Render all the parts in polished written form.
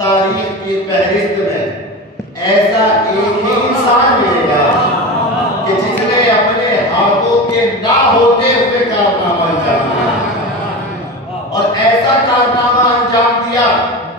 तारीख की फहरिस्त में ऐसा एक ही इंसान मिलेगा कि जिसने अपने हाथों के ना होते हुए कारनामा अंजाम दिया, और ऐसा कारनामा अंजाम दिया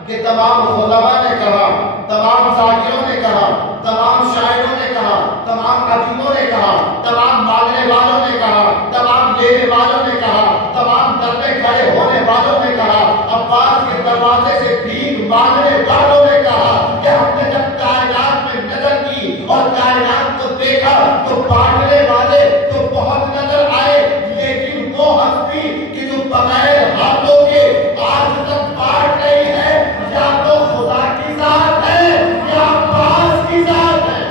कि तमाम खुलमा ने कहा, तमाम जाकिरों ने कहा, तमाम शायरों ने कहा, तमाम अदीबों ने कहा, तमाम मांगने वालों ने कहा, तमाम लेने वालों ने कहा, तमाम दर में खड़े होने वालों ने कहा, अब्बास के दरवाजे से भीख मांगने वालों ने कहा कि हमने जब कायनात में नजर की और कायनात को देखा तो बांटने वाले तो बहुत नजर आए, लेकिन वो हस्ती कि जो बगैर हाथों के आज तक बांट रही है, या तो खुदा की जात है या अब्बास की जात है।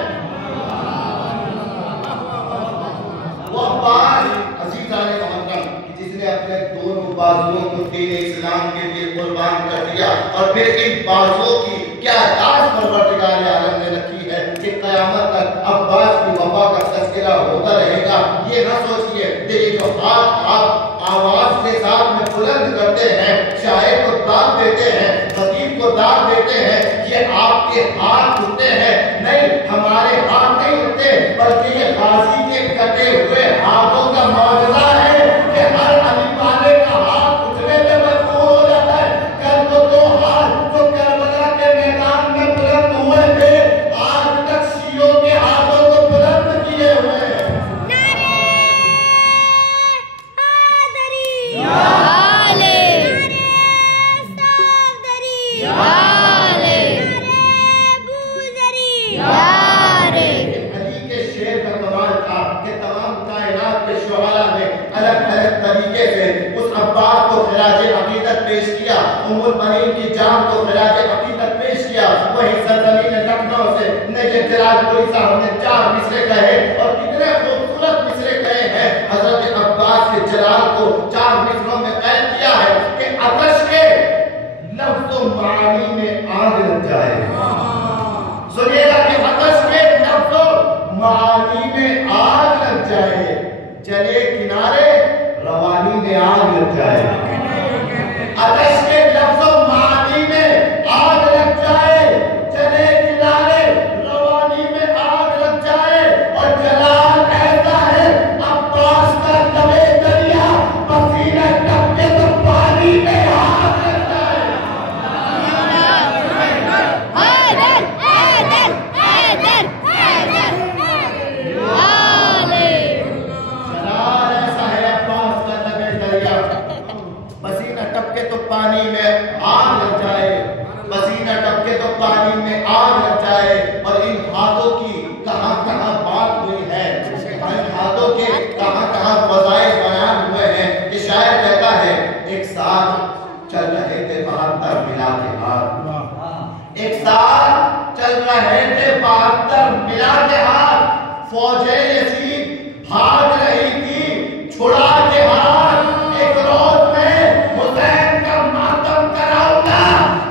वो अब्बास अजीज़ाने मोहतरम जिसने अपने दोनों बाजुओं को दीन इस्लाम के लिए कुर्बान कर दिया, और फिर इन बाजुओं की क्या दास परवरदिगार आलम ने रखी है कि क़यामत तक अब्बास की वफा का तज़किरा होता रहेगा। ये ना सोचिए कि ये जो हाथ आप आवाज के साथ में बुलंद करते हैं, शायर को दाद देते हैं, खतीब को दाद देते हैं, ये आपके हाथ होते हैं। नहीं, हमारे हाथ नहीं होते, बल्कि ये गाजी के कटे हुए हाथों का मौजूदा है कि हर अली वाले का हाथ उठने में मजबूर हो जाता है। कल वो दो हाथ जो करबला के मैदान में बुलंद हुए थे, आज तक शियों के हाथों को बुलंद किए हुए हैं। तरीके से उस अब्बास को खिराज अकीदत पेश किया, उम्मुल बनीन की जान को खिराज अकीदत पेश किया। वही सरजमीन लखनऊ से नजर जलालपुरी साहब ने 4 मिसरे कहे, और कितने खूबसूरत मिसरे कहे हैं। हजरत अब्बास के जलाल को 4 मिसरों में कैद किया है कि आतश के लफ्ज़ो मानी में आग लग जाए। सुनिएगा कि आतश के लफ्ज़ो मानी में आग लग जाए, चले किनारे रवानी में आग लग जाए। आतश के लफ्ज़ों मानी में आग लग जाए, चले किनारे रवानी में आग लग जाए। और जलाल ऐसा है अब्बास का लबे दरिया, पसीना टपके तो पानी में आग लग जाए। हैदर हैदर हैदर हैदर जलाल ऐसा है अब्बास का लबे दरिया, पसीना टपके तो पानी में आग लग जाए, पसीना टपके तो पानी में आग लग जाए। और इन हाथों की कहां कहां बात हुई है, इन हाथों के कहां कहां फज़ाइल बयान हुए हैं कि शायर कहता है, एक साथ चल रहे थे 72 मिला के हाथ, एक साथ चल रहे थे 72 मिला के हाथ, फौजे यजीद भाग रही थी छुड़ा के हाथ। एक रोज में हुसैन का मातम कराऊंगा,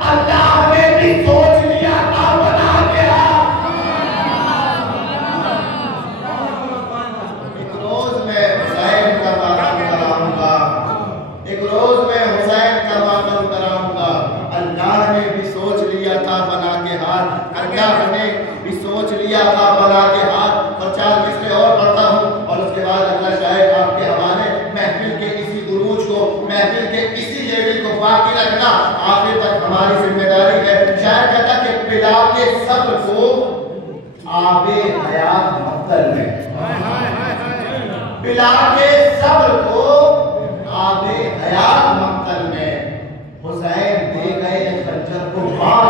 अल्लाह ने भी सोच लिया था बना के हाथ। एक रोज में हुसैन का मातम कराऊंगा, एक रोज में हुसैन का मातम कराऊंगा, अल्लाह ने भी सोच लिया था बना के हाथ, अल्लाह ने भी सोच लिया था बना के हाथ। और 4 मिसरे और पढ़ता हूँ, और उसके बाद अगला शायद आपके हवाले महफिल के इसी उरूज को, महफिल के इसी लेवल को बाकी रखना आखिर तक हमारी जिम्मेदारी है। शायद कहता कि पिला के सब्र को आबे हयात मक्तल में, पिला के सब्र को आबे हयात मक्तल में, हुसैन दे गए खंजर को मार।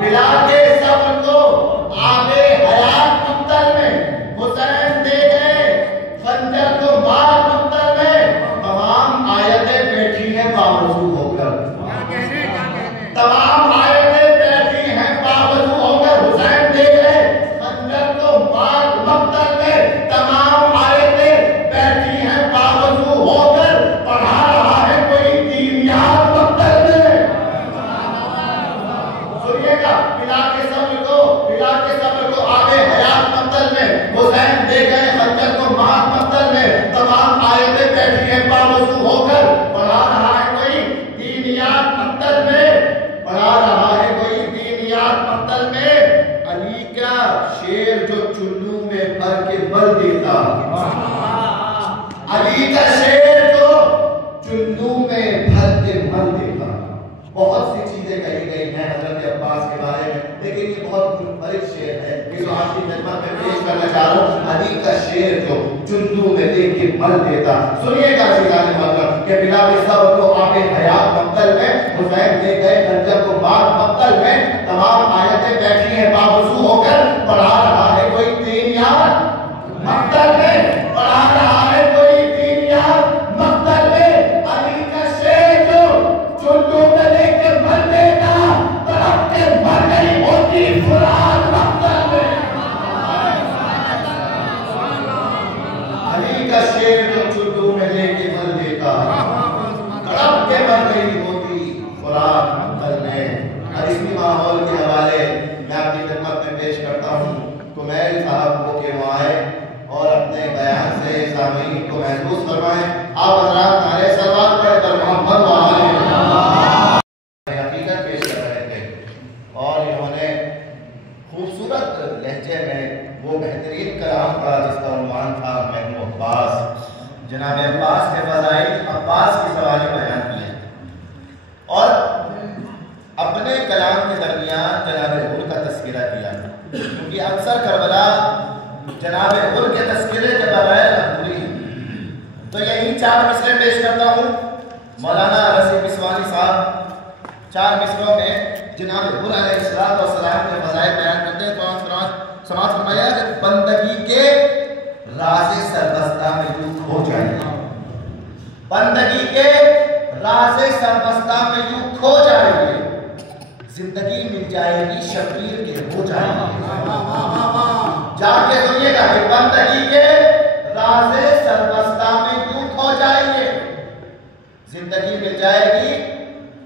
पिला के सब्र को आबे हयात मक्तल में, हुसैन दे गए खंजर को मार मक्तल में। तमाम आयतें बैठी हैं बावजूद होकर, तमाम आयतें बैठी हैं बावजूद होकर, हुसैन दे गए खंजर को मार मक्तल में। तमाम अली का शेर जो चुन्नू में भर के मर देगा। बहुत सी चीजें कही गई हैं हजरत अब्बास के बारे में, लेकिन ये बहुत मुनफरिद शेर है कि जो आपकी खिदमत में पेश करना चाह रहा हूँ। अली का शेर जो चुन्नू में देख के मर देता। सुनिएगा सीधाने मतलब कि बिला सब तो आगे हयात मक्तल में हुसैन ले गए खंजर को बाद मक्तल में। तमाम आयतें बैठी हैं बावजू होकर, पढ़ा रहा है कोई 3 यार मक्तल में, पढ़ा रहा है कोई 3 यार मक्तल में। अली का शेर जो चुन्नू में लेके मर देगा, तड़प के मर गई होती फुरात मक्तल में। अली का शेर जो चुन्नू में लेके मर देगा, तड़प के मर गई होती फुरात मक्तल में। और इसी माहौल के हवाले मैं आपकी खिदमत में पेश करता हूँ। कुमैल साहब को के वहाँ आए और अपने बयान से सामीन को महसूस करवाएं। आप हज़रात नारे सलावत पढ़कर मोहम्मद हकीकत पेश कर रहे थे और इन्होंने खूबसूरत लहजे में वो बेहतरीन कलाम का जिसका उन्वान था महमूद अब्बास, जनाब अब्बास के फ़ज़ाइल अब्बास के सवाल बयान किए और अपने कलाम के दरमियान जनाब हुर का तस्करा किया, क्योंकि अक्सर करबला जनाब हुर के तस्करे के बगैर अधूरी। तो यही 4 मिसरे पेश करता हूँ। मौलाना रसीद बिस्वानी साहब 4 मिसरों में जनाब हुर अलैहिस्सलाम के फ़ज़ाइल बयान करते हैं। तो समाज फरमाया कि बंदगी के राज़े सरबस्ता में यूं खो जाएंगे, बंदगी के राज़े सरबस्ता में यूं खो जाएंगे, जिंदगी मिल जाएगी शबीर के हो जाएंगे। जाके सुनिएगा कि बंदगी के राज़े सरबस्ता में यूं खो जाएंगे, जिंदगी मिल जाएगी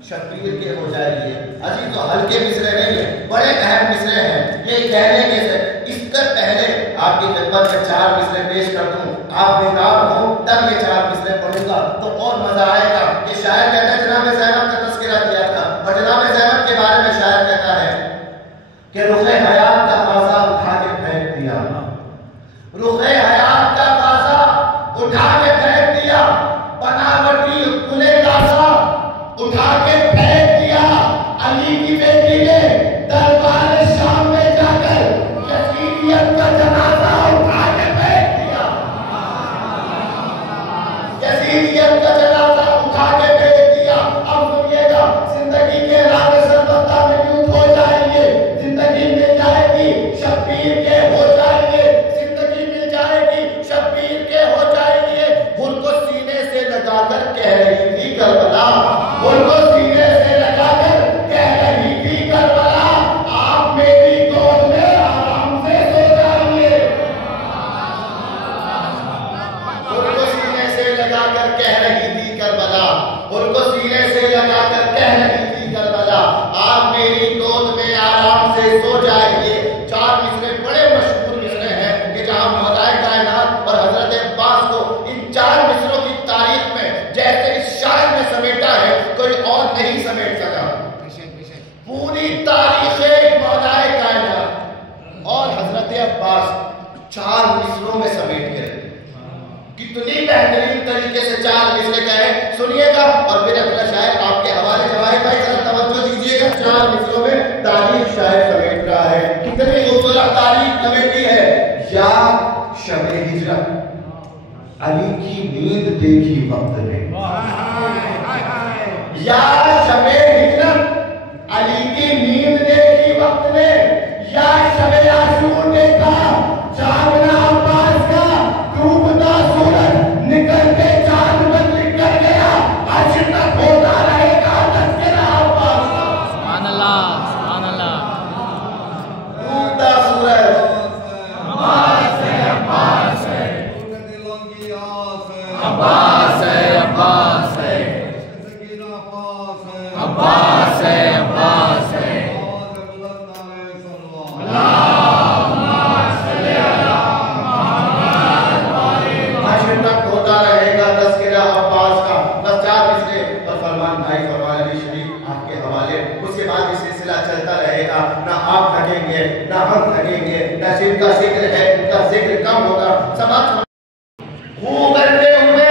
शबीर के हो जाएगी। अजी तो हल्के मिसरे नहीं है, बड़े अहम मिसरे हैं। ये कहने के से इससे पहले आपकी खिदमत में 4 मिसरे पेश कर दूं, आप बेताब हो तब ये 4 मिसरे पढ़ूंगा तो और मजा आएगा। ये शायर कहते हैं जनाब ज़ैनब का तस्करा किया था और जनाब ज़ैनब के बारे में शायर कहता है कि रुखे हयात का काज़ा उठा के फेंक दिया, रुखे हयात का काज़ा उठा के फेंक दिया, बनावटी गुले काज़ा उठा के फेंक दिया। अली की बेटी ने दरबार शाम में जाकर यजीदियत का जनाजा उठा के फेंक दिया, यजीदियत का जनाजा उठा के फेंक दिया। अब सुनिएगा, जिंदगी के राज़े सरबस्ता में यूं खो जाएंगे, जिंदगी मिल जाएगी शबीर के हो जाएंगे, जिंदगी मिल जाएगी शबीर के हो जाएंगे। उनको सीने से लगाकर कह रही थी करबला, उनको सीने से लगाकर कह रही थी करबला, आप मेरी गोद में आराम से सो जाइए। उनको सीने से लगाकर कह रही थी करबला, उनको सीने से लगाकर कह रही थी करबला, आप मेरी गोद में आराम से सो जाइए। 4 मिसरे बड़े मशहूर मिसरे हैं कि जहां मौलाए कायनात और हजरत अब्बास को इन 4 मिसरों की तारीख में जैसे इस शायर में समेटा है कोई और नहीं समेट सका। पूरी तारीख मौलाए कायनात और हजरत अब्बास 4 मिसरों में समेट गए। कितनी बेहतरीन तरीके से 4 मिसरे कहे, सुनिएगा और फिर अगला शायर आपके हवाले जवाहिर भाई जरा तवज्जो दीजिएगा। 4 मिसरों में तारीख शायर समेट रहा है, कितनी खूबसूरत तारीख समेटी है। या शब-ए हिजरत अली की नींद देखी वक्त ने, या शब-ए हिजरत अली की नींद देखी वक्त ने, या शब-ए आशूर देखा जागना अब्बास का, डूबता सूरज निकल के चांद पर निकल गया, आज तक होता रहेगा तज़किरा अब्बास का। सुभान अल्लाह, सुभान अल्लाह। डूबता सूरज अब्बास है, अब्बास है, अब्बास है, अब्बास है, अब्बास है, अब्बास है। आखिर तक होता रहेगा तज़किरा अब्बास का। बस 4 मिसरे और फरमान भाई फरमान अली शरीफ आपके हवाले। उसके बाद ये सिलसिला चलता रहेगा, ना आप थकेंगे ना हम थकेंगे, नसीब का जिक्र है उनका जिक्र कम होगा। समाज करते हुए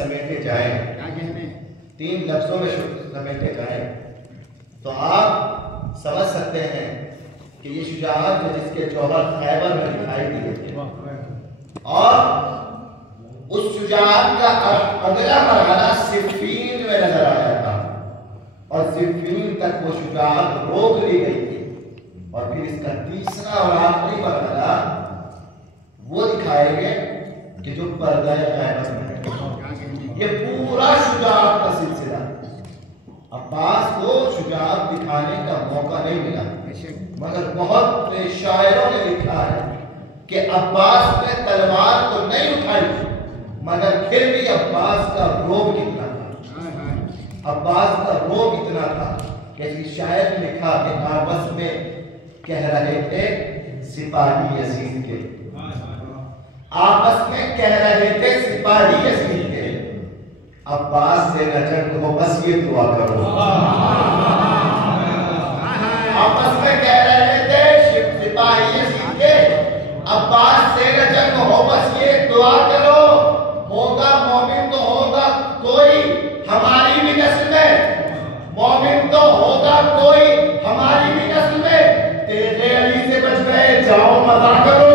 समेटे जाए, 3 लफ्जों में समेटे जाए, तो आप समझ सकते हैं कि ये शुजाअत है जिसके जौहर खैबर में दिखाई दिए थे। और उस शुजाअत का अगला मरहला सिफ़ीन में नजर आया था, और सिफ़ीन तक वो शुजाअत रोक ली गई थी। और फिर इसका तीसरा और आखिरी मरहला वो दिखाएंगे कि जो पर्दा खैबर में है। ये पूरा शुजाअत का सिलसिला, अब्बास को शुजाअत दिखाने का मौका नहीं मिला, मगर बहुत शायरों ने लिखा है कि अब्बास ने तलवार तो नहीं उठाई, मगर फिर भी अब्बास का रोब कितना था, अब्बास का रोब इतना था कि शायर ने लिखा कि आपस में कह रहे थे सिपाही यजीद के, आपस में कह रहे थे सिपाही यजीद के, अब्बास से न जंग हो बस ये दुआ करो। आपस में कह रहे थे सिपाही यजीद के, अब्बास से न जंग हो बस ये दुआ करो, होगा मोमिन तो होगा कोई हमारी भी नस्ल में, मोमिन तो होगा कोई हमारी भी नस्ल में, तेरे अली से बच गए जाओ मजा करो,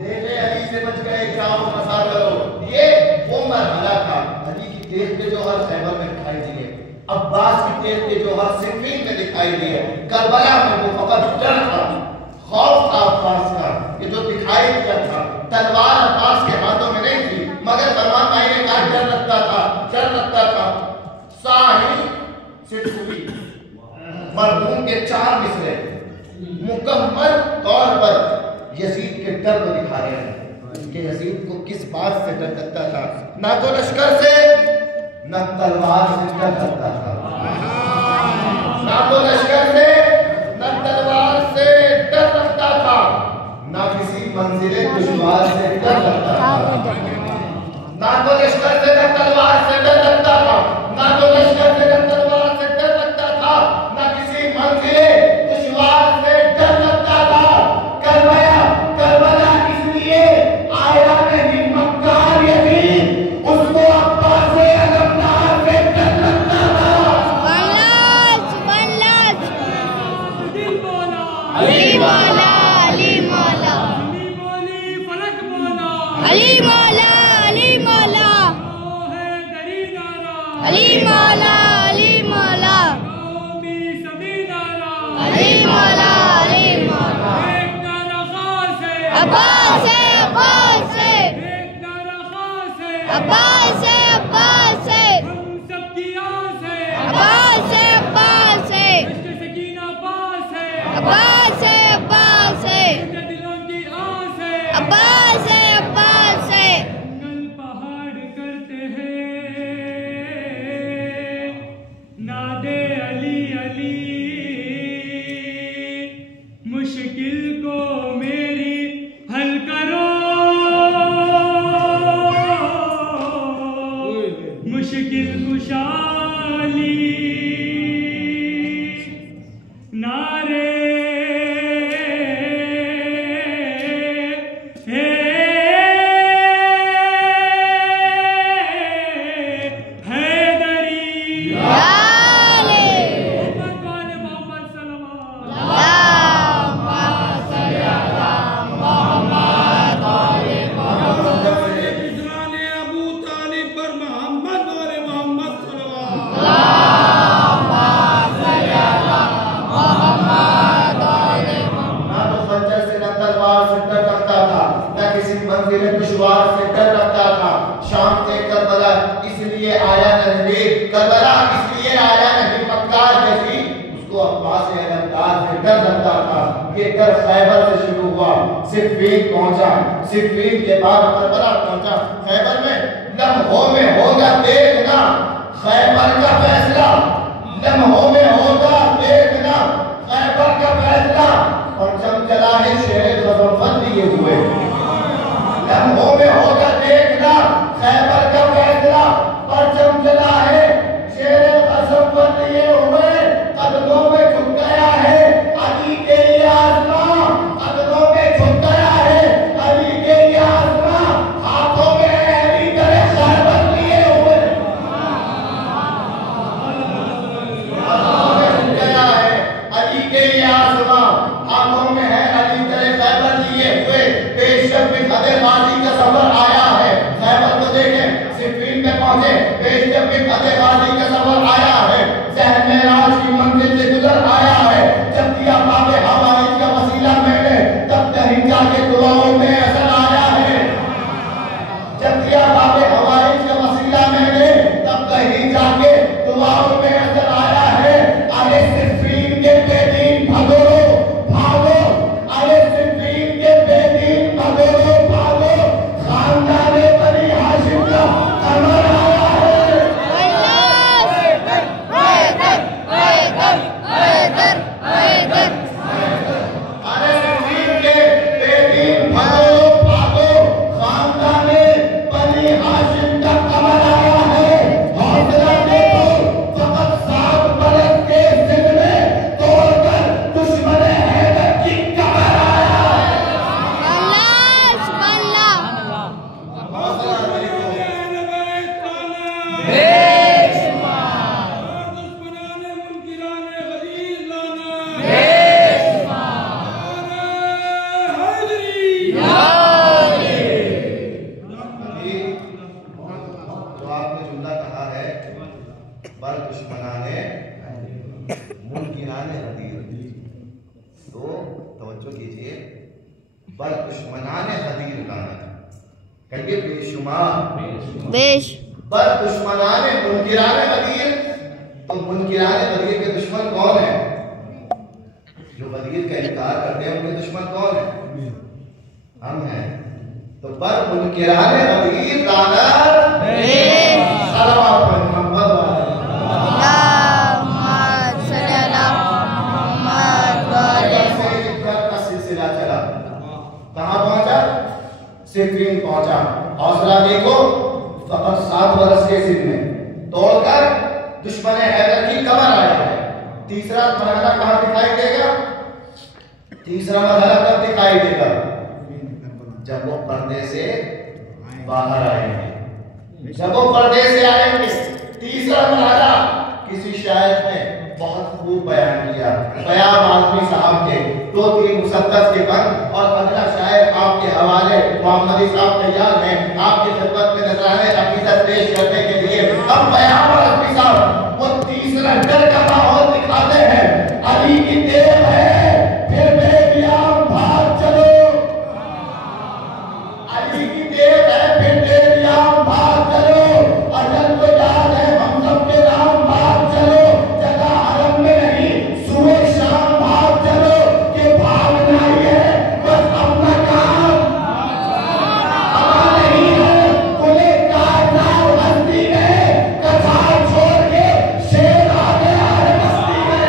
तेरे अली से बच गए जाओ मजा करो। ये वो मरहला था। अली की तेज के जौहर खैबर में दिखाई दिए, अब्बास की तेज के जौहर सिफ़ीन में दिखाई दिए, करबला में वो फकत डर था, खौफ था अब्बास का, ये जो दिखाई दिया था। तलवार अब्बास के हाथों में नहीं थी, मगर फरमान भाई ने कहा डर लगता था, डर लगता था। साहिल सिरसुली मरहूम के 4 मिसरे मुकम्मल तौर पर यजीद के डर को दिखा रहे हैं कि यजीद को किस बात से डर लगता था, ना तो लश्कर से न तलवार से डर लगता था, ना तो लश्कर से न तलवार से डर लगता था, ना किसी मंजिले दुश्वार से डर लगता था, ना तो लश्कर से न तलवार से डर लगता था, ना तो लश्कर से न तलवार से डर लगता था, ना किसी मंजिले दुश्वार से डर लगता था। करबला करबला इसलिए आया नहीं मक्कार यजीद, उसको अब्बास से अलमदार से डर लगता था। अली मौला अली मौला अली मौला अली मौला अली मौला अली मौला अली मौला अली मौला अब्बास है अब्बास है अब्बास है अब्बास है अब्बास है अब्बास है अब्बास है अब्बास है अब्बास है अब्बास है। पहाड़ करते हैं नादे अली अली, मुश्किल को मेरी हल करो, मुश्किल कुशाली नारे सिफ़ीन पहुंचा, सिफ़ीन के बाद करबला पहुंचा। खैबर में लम्हों में होगा देखना खैबर का फैसला, लम्हों में होगा देखना खैबर का फैसला, और जब चला है शेर गज़नफर लिए हुए, लम्हों में होगा देखना खैबर का फैसला, और जब चला है शेर गज़नफर लिए हुए, कदमों में झुक गया है अली के लिए आसमां, कदमों में झुक गया है अली के लिए आसमां, हाथों में दुश्मनाने गदीर। तो तवज्जो कीजिए, बर दुश्मनाने गदीर गाना कहिए बेशुमार बर दुश्मनाने मुनकिराने गदीर। तो मुनकिराने गदीर के दुश्मन कौन है? जो गदीर का इनकार करते हैं उनके दुश्मन कौन है? हम हैं। तो बर मुनकिराने गदीर गाना सलावत पर मोहम्मद सिफीन पहुंचा। हौसला देखो, फकत 7 बरस के सिर में तोड़कर दुश्मन हैदर की कमर आया है। तीसरा मरहला कहां दिखाई देगा? तीसरा मरहला कब दिखाई देगा? जब वो पर्दे से बाहर आएंगे, जब वो पर्दे से आएंगे। तीसरा मरहला किसी शायर ने बहुत खूब बयान किया, बयान आजमी साहब के 2-3 मुसद्दस के बंद, और अगला शायर आपके हवाले मोहम्मदी साहब तैयार हैं आपकी खिदमत में नजराने अकीदत पेश करने के लिए। अब बयान आजमी साहब वो तीसरा डर का माहौल दिखाते हैं। अली की देर है फिर बेबियाम भाग चलो, अली की देर है फिर बेबियाम भाग चलो, अजल को याद है हम सब के नाम भाग चलो, जगह हरम में नहीं सुबह शाम भाग चलो, कि भागना ही है बस अपना काम, हमारा नहीं है कुले कायनात हस्ती में, कथा छोड़ के शेर आ गया है बस्ती में।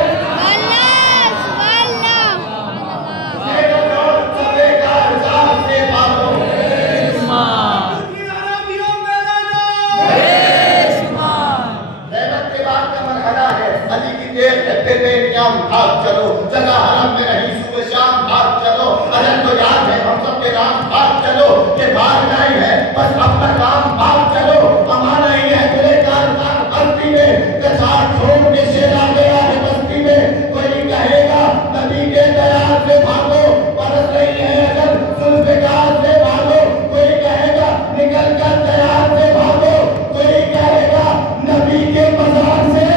अली की देर है फिर बेनियाम भाग चलो, जगह हरम में नहीं सुबह शाम भाग चलो, अजल तो याद है हम सब के नाम भाग चलो, कि भागना ही है बस अपना काम भाग चलो, हमारा ही है खुले कारखान हस्ती में, कथा छोड़ के शेर आ गया है बस्ती में। कोई कहेगा नबी के दयाल से भागो, बरस रही है अजल जुल्फ़िकार से भागो, कोई कहेगा निकल कर दयाल से भागो, कोई कहेगा नबी के मज़ार से,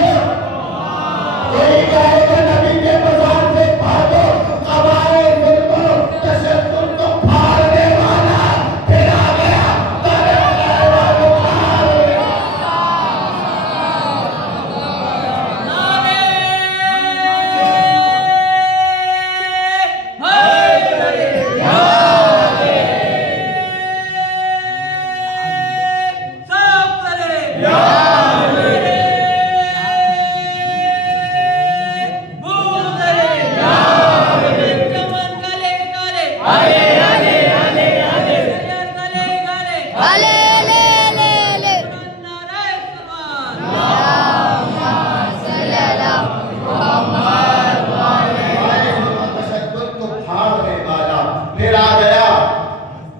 कोई कहेगा नबी के मज़ार से भागो, हमारे जुल्म तशद्दुद को फाड़ने वाला फिर आ गया तेरे खैरा बुखार। तशद्दुद को फाड़ने वाला फिर आ गया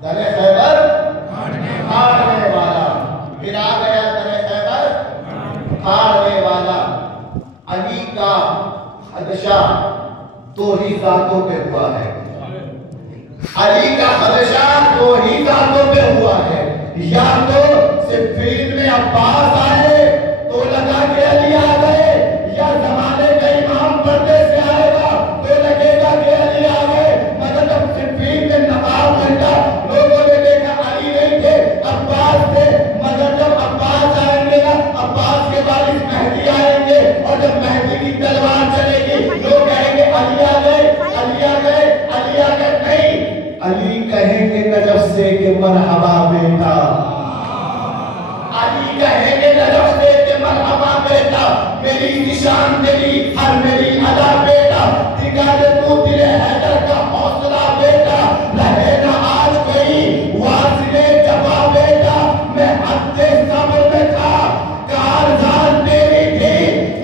दरे खैबर फाड़ने वाला, फिर आ गया दरे खैबर फाड़ने वाला। अली का खदशा 2 ही जातों पे हुआ है, अली का खदशा 2 ही जातों पे हुआ है। या तो सिफीन में अब्बास आए तो लगा के अली आ गए, या जमाने का इमाम पर्दे से आएगा तो लगेगा कि अली आ गए। मगर जब सिफीन में नवाब बना लोगों ने देखा अली नहीं थे अब्बास थे, मगर जब अब्बास आएंगे ना अब्बास के वारिस मेहदी आएंगे, और जब मेहदी की तलवार चलेगी लोग कहेंगे अली आ गए अली आ गए अली आ गए। नहीं, अली कहेंगे नजफ से कि मरहबा बेटा, अली कहेंगे नजफ से कि मरहबा बेटा, मेरी निशान तेरी हर मेरी अदा बेटा, दिखा दे तू दिले हैदर का हौसला बेटा, रहे ना आज कोई वासिले जबा बेटा, मैं हद्दे सब्र में था कारज़ान तेरी थी,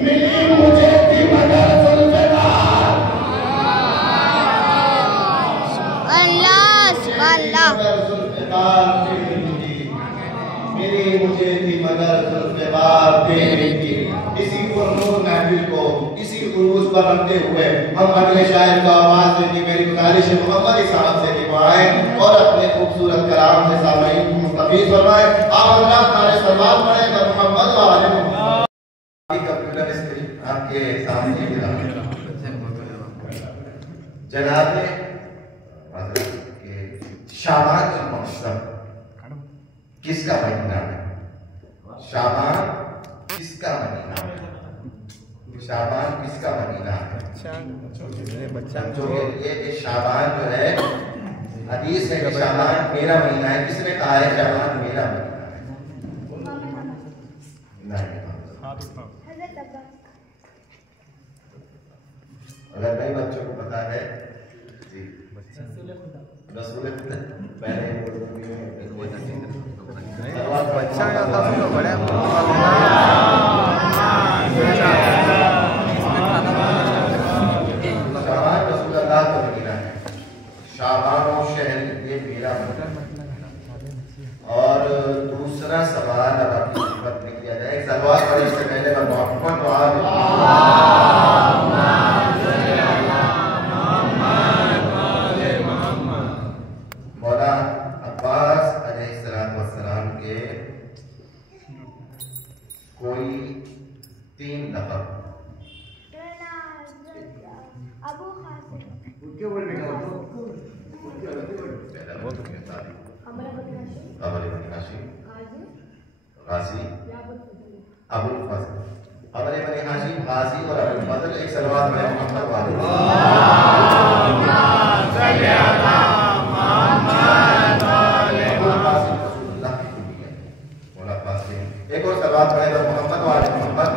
मिली मुझे थी मगर जुल्फ़िकार। मेरी मुझे थी मगर जुल्फ़िकार तेरी थी। इसी पुरनूर महफिल को इसी उरूज पर रखते हुए हम अगले शायर को आवाज देने मेरी गुजारिश है मोहम्मदी साहब से दिवाएं और अपने खूबसूरत कलाम से सामईन को मुस्तफीद फरमाएं। आप अल्लाह तारे सलावत पढ़ें मोहम्मद वाले मोहम्मद आपके सामने जनाब शाबान का मौसम किसका महीना है? शाबान किसका महीना है? शाबान किसका महीना है? बच्चों के लिए कि शाबान जो है हदीस है कि शाबान मेरा महीना है। किसने कहा है शाबान मेरा महीना है? नहीं। अगर नए बच्चों को पता है जी रसूल पहले बच्चा का था तो बड़ा शाबान रसूलुल्लाह का महीना है। शाबान और शहर ये मेरा महीना। और दूसरा सवाल अब आपकी खिदमत में किया जाए। एक सवाल पढ़ने से पहले मैं मोहम्मद मौला अब्बास अलैहिस्सलाम के कोई 3 लक़ब गाजी अबुल फजल अमर बनी हाशिम गाजी और अबुल फजल। एक सलवात में मोहम्मद वाले एक और सलवात पढ़े तो मोहम्मद वाले मोहम्मद।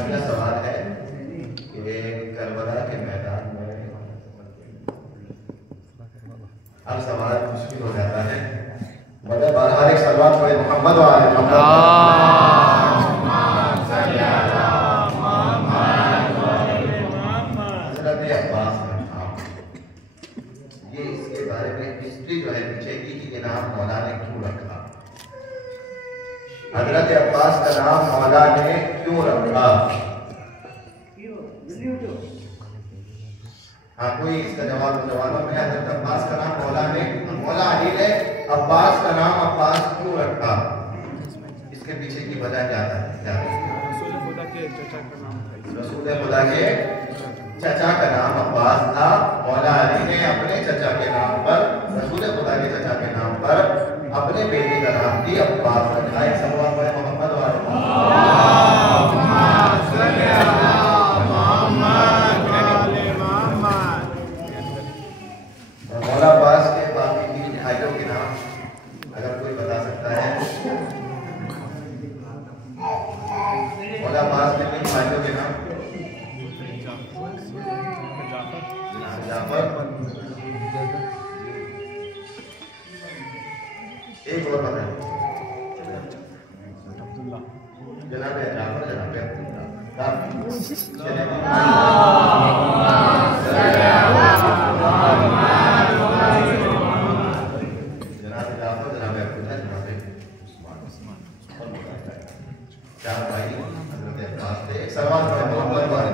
अगला सवाल है कि करबला के मैदान में अब सवाल मुश्किल हो जाता है मतलब हर एक सलवात पढ़े मोहम्मद वाले मोहम्मद। ये इसके बारे में हिस्ट्री जो है पीछे की कि ये नाम मौला ने क्यों रखा? हजरत अब्बास का नाम मौला ने क्यों रखा? हाँ कोई इसका जवाब में हजरत अब्बास का नाम मौला अली ने अब्बास का नाम अब्बास क्यों रखा? इसके पीछे की वजह क्या है? रसूल खुदा के चचा का नाम अब्बास था। मौला अली ने अपने चचा के नाम पर रसूल खुदा के चचा के नाम पर अपने बेटे का नाम भी अब्बास रखा। एक सवाल है मोहम्मद वाले मौला अब्बास के बाकी 3 भाइयों के नाम अगर कोई बता सकता है? मौला अब्बास के 3 भाइयों के नाम एक और बताएं। जनाब जाफर जनाब चार भाई हजरत अब्बास थे। एक सवाल है मोहम्मद वाले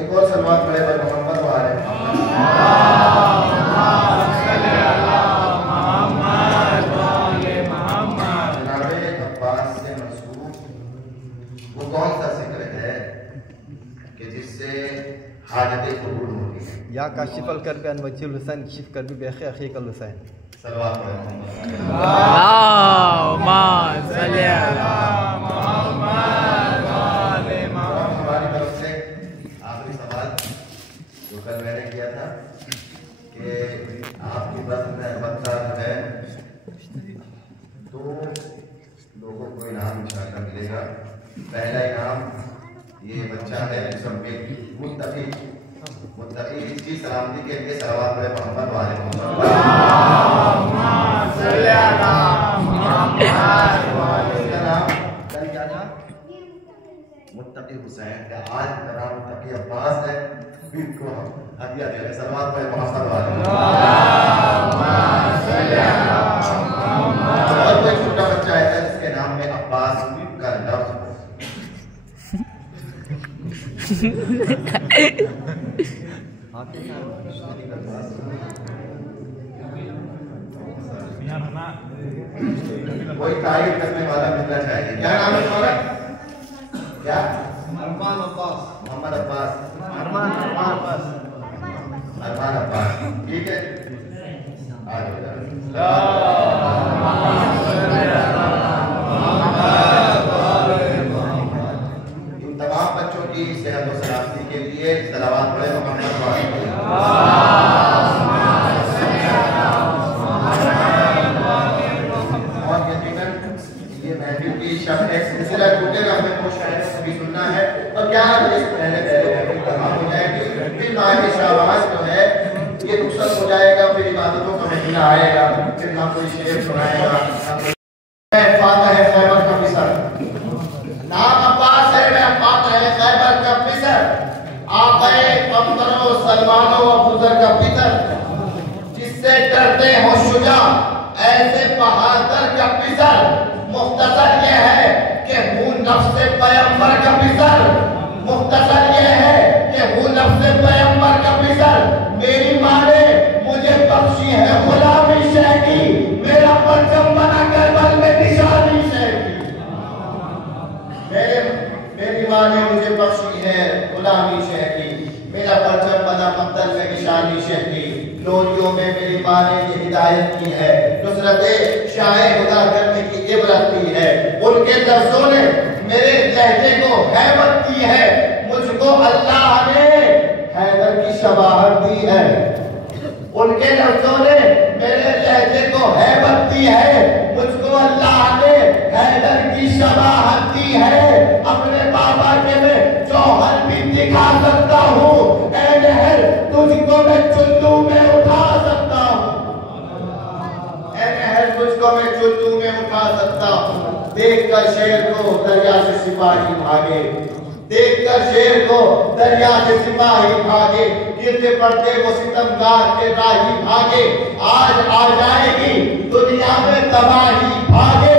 एक और सवाल पड़े पर मोहम्मद वाले जनाबे अब्बास से मंसूब वो कौन सा जिक्र है कि जिससे हाजतें कबूल होती हैं? या काशिफल करबी अन वजील हुसैन शिफ करबी बेखे अखीकल हुसैन। सलवात आखिरी सवाल जो कल मैंने किया था कि आपकी बस में बच्चा जो है 2 लोगों को इनाम इंशाअल्लाह मिलेगा। पहला इनाम ये बच्चा है मुत्तकी इसकी सलामती के लिए सलवात पे मोहम्मद वाले मुत्तकी हुसैन का आज का नाम मुत्तकी अब्बास है। इनको हदिया दे रहे सलवात पे मोहम्मद वाले। और कोई छोटा बच्चा है जिसके नाम में अब्बास का लफ्ज हो हाँ कोई तारीफ करने वाला मिलना चाहिए। क्या नाम है तुम्हारा? क्या? अरमान अब्बास। मोहम्मद अब्बास। अरमान अब्बास। अरमान अब्बास, ठीक है। आगे इन तमाम बच्चों की सेहत और सलामती के लिए सलावत पढ़े मोहम्मद वाले। और यकीनन ये महफिल की शब है, सिलसिला टूटेगा, हमें कुछ शायद सभी सुनना है और 11 बजे से पहले महफिल तमाम हो जाएगी। फिर माह शाबान जो है ये रुखसत हो जाएगा, फिर इबादतों का महीना आएगा, फिर ना कोई शेर सुनाएगा। फातह है खैबर का मिसर, नाम अब्बास है, मैं फातह है खैबर का मिसर, आक़ाए कमतरो सलमानो अबूजर का पितर, जिससे डरते हो शुजा ऐसे बहादुर का पितर। मुख्तसर ये है कि हूँ नफ्स पैगंबर का पितर, मुख्तसर ये है कि हूँ नफ्स पैगंबर का पितर। मेरी माँ ने मुझे बख्शी है गुलामी शह की, मेरा परचम बना करबल में निशानी शह की। मेरी माँ ने मुझे बख्शी है गुलामी शह की, मेरा परचम बना मक्तल में निशानी शह की। लोरियों में मेरी माँ ने ये हिदायत की है, नुसरत शाहे खुदा करने की इबरत दी है। उनके लफ्जों ने मेरे लहजे को हैबत दी है, मुझको अल्लाह ने हैदर की शबाहत दी है। उनके लफ्जों ने मेरे लहजे को हैबत दी है, मुझको अल्लाह ने हैदर की शबाहत दी है। अपने बाबा के मैं जौहर भी दिखा सकता हूँ, ऐ नहर तुझको मैं चुल्लू में उठा सकता हूँ, ऐ नहर तुझको मैं चुल्लू में उठा सकता हूँ। देखकर शेर को दरिया से सिपाही भागे, देखकर शेर को दरिया से सिपाही भागे, गिरते पड़ते वो सितमगार के राही भागे। आज आ जाएगी दुनिया में तबाही, भागे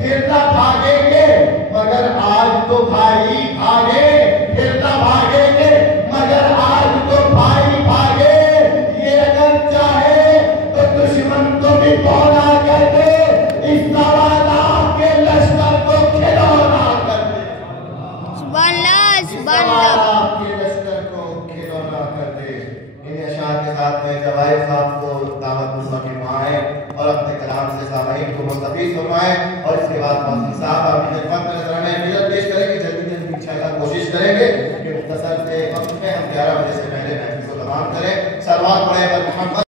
फिर न भागेंगे मगर आज तो भाई भागे, फिर न भागेंगे मगर आज तो भाई भागे। ये अगर चाहे तो दुश्मन को भी पौना कर दे, इस सवाला के लश्कर को खिलौना कर दे, आपके लश्कर को खिलौना कर दे। इन अशार के साथ में जवाहिर साहब को दावत फरमाएं और अपने कलाम से सामईन को मुस्तफीद फरमाएं। और इसके बाद मौलवी साहब अपनी खिदमत में नजराना इबादत पेश करेंगे। जल्दी जल्दी इंशाअल्लाह कोशिश करेंगे कि मुख्तसर से वक्त में हम 11 बजे से पहले महफिल को तमाम करें। सलवात पढ़े मोहम्मद